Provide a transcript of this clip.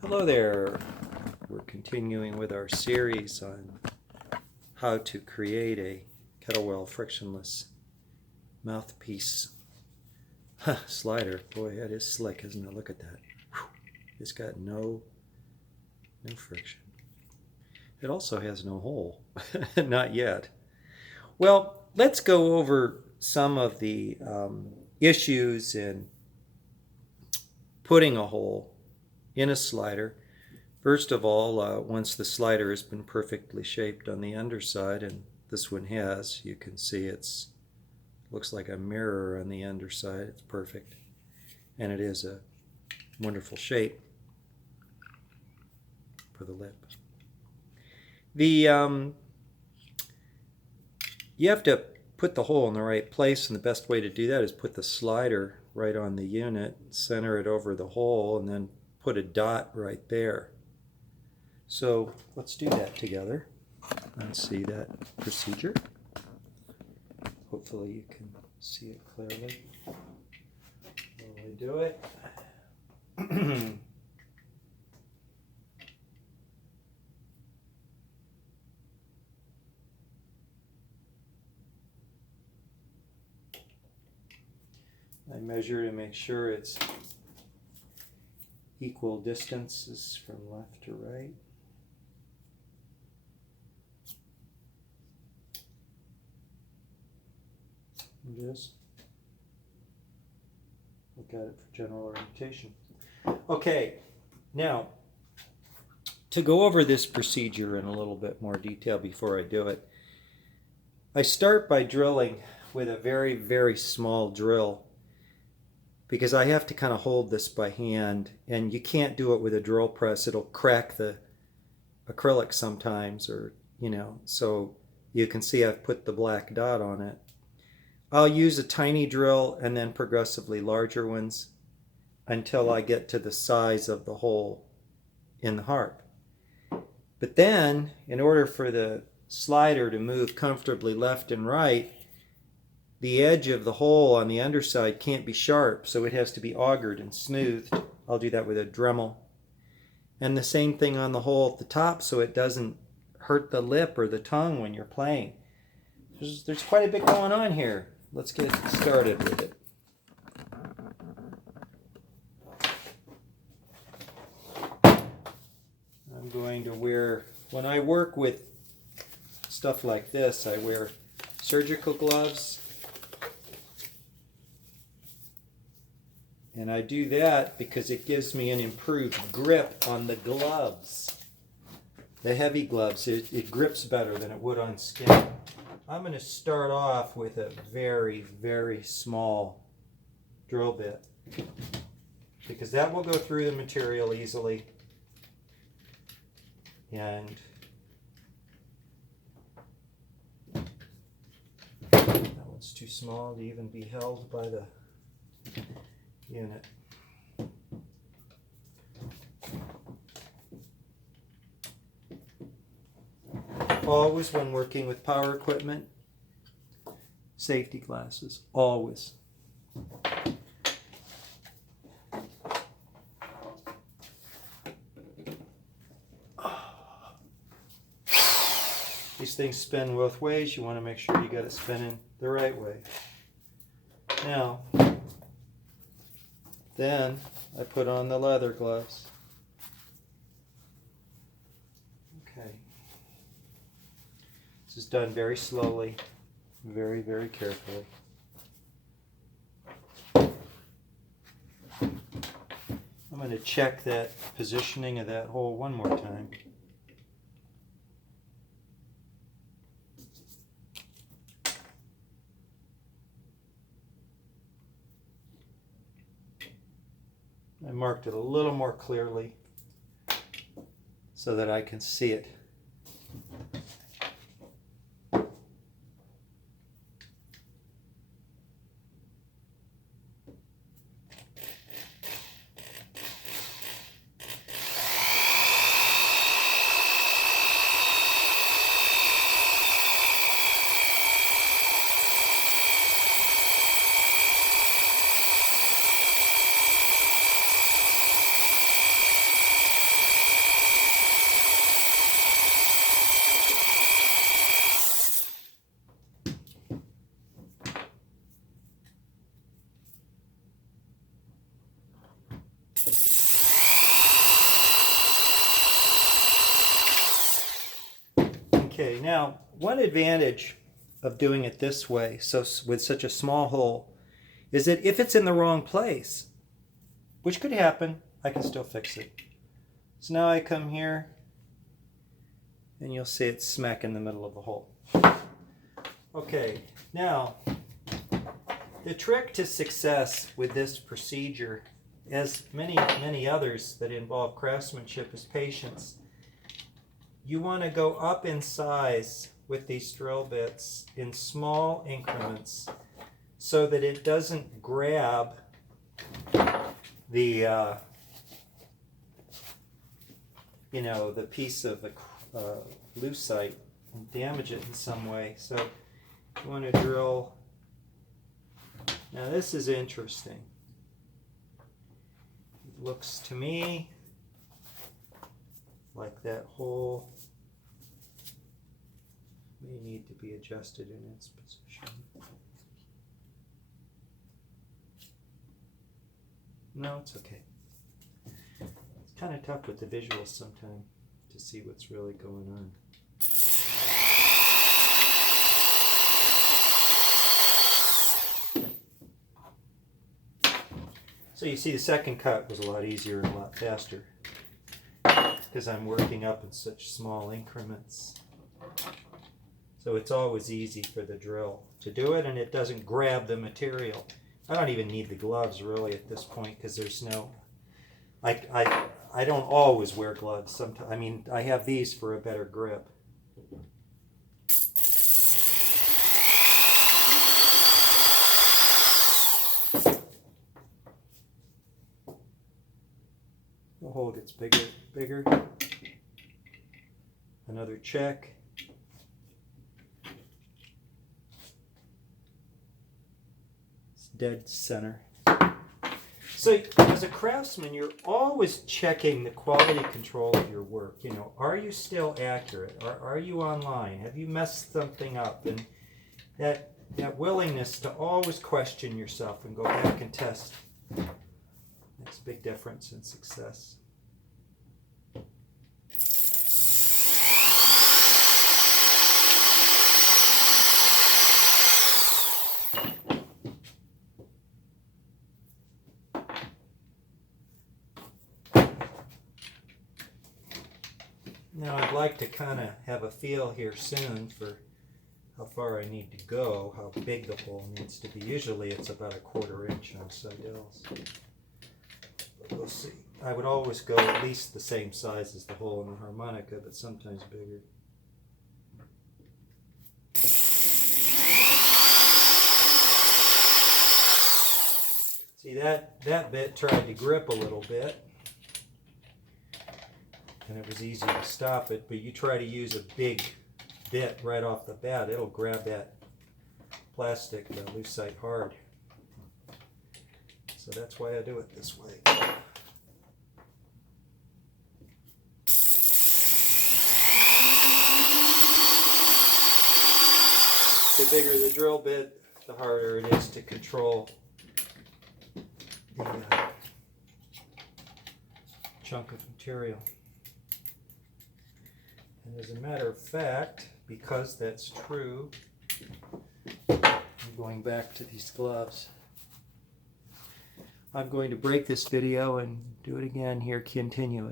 Hello there. We're continuing with our series on how to create a Kettlewell frictionless mouthpiece slider. Boy, that is slick, isn't it? Look at that. Whew. It's got no friction. It also has no hole. Not yet. Well, let's go over some of the issues in putting a hole in a slider. First of all, once the slider has been perfectly shaped on the underside, and this one has, you can see it's looks like a mirror on the underside. It's perfect, and it is a wonderful shape for the lip. You have to put the hole in the right place, and the best way to do that is put the slider right on the unit, center it over the hole, and then put a dot right there. So let's do that together and see that procedure. Hopefully you can see it clearly while I do it. I measure to make sure it's equal distances from left to right. It is. Look at it for general orientation. Okay, now to go over this procedure in a little bit more detail before I do it, I start by drilling with a very, very small drill, because I have to kind of hold this by hand, and you can't do it with a drill press. It'll crack the acrylic sometimes, or so you can see I've put the black dot on it. I'll use a tiny drill and then progressively larger ones until I get to the size of the hole in the harp. But then, in order for the slider to move comfortably left and right, the edge of the hole on the underside can't be sharp, so it has to be augured and smoothed. I'll do that with a Dremel. And the same thing on the hole at the top, so it doesn't hurt the lip or the tongue when you're playing. There's quite a bit going on here. Let's get started with it. I'm going to wear, when I work with stuff like this, I wear surgical gloves. And I do that because it gives me an improved grip on the gloves. The heavy gloves, it grips better than it would on skin. I'm going to start off with a very, very small drill bit, because that will go through the material easily. And that one's too small to even be held by the unit. Always, when working with power equipment, safety glasses, always. These things spin both ways. You want to make sure you got it spinning the right way. Now, then I put on the leather gloves. Okay. This is done very slowly, very, very carefully. I'm going to check that positioning of that hole one more time. I marked it a little more clearly so that I can see it. Okay, now one advantage of doing it this way, so with such a small hole, is that if it's in the wrong place, which could happen, I can still fix it. So now I come here, and you'll see it's smack in the middle of the hole. Okay, now the trick to success with this procedure, as many others that involve craftsmanship, is patience. You want to go up in size with these drill bits in small increments so that it doesn't grab the the piece of the lucite and damage it in some way. So you want to drill. Now this is interesting. It looks to me like that hole may need to be adjusted in its position. No, it's okay. It's kind of tough with the visuals sometimes to see what's really going on. So you see the second cut was a lot easier and a lot faster because I'm working up in such small increments. So it's always easy for the drill to do it, and it doesn't grab the material. I don't even need the gloves really at this point because there's no, I don't always wear gloves. Sometimes, I mean, I have these for a better grip. The hole gets bigger. Another check. It's dead center. So as a craftsman, you're always checking the quality control of your work. You know, are you still accurate? Are you online? Have you messed something up? And that willingness to always question yourself and go back and test makes a big difference in success. Now I'd like to kind of have a feel here soon for how far I need to go, how big the hole needs to be. Usually it's about 1/4 inch on Seydels. But we'll see. I would always go at least the same size as the hole in the harmonica, but sometimes bigger. See, that bit tried to grip a little bit, and it was easy to stop it, but you try to use a big bit right off the bat, it'll grab that plastic lucite hard. So that's why I do it this way. The bigger the drill bit, the harder it is to control the chunk of material. And as a matter of fact, because that's true, I'm going back to these gloves. I'm going to break this video and do it again here, continue it.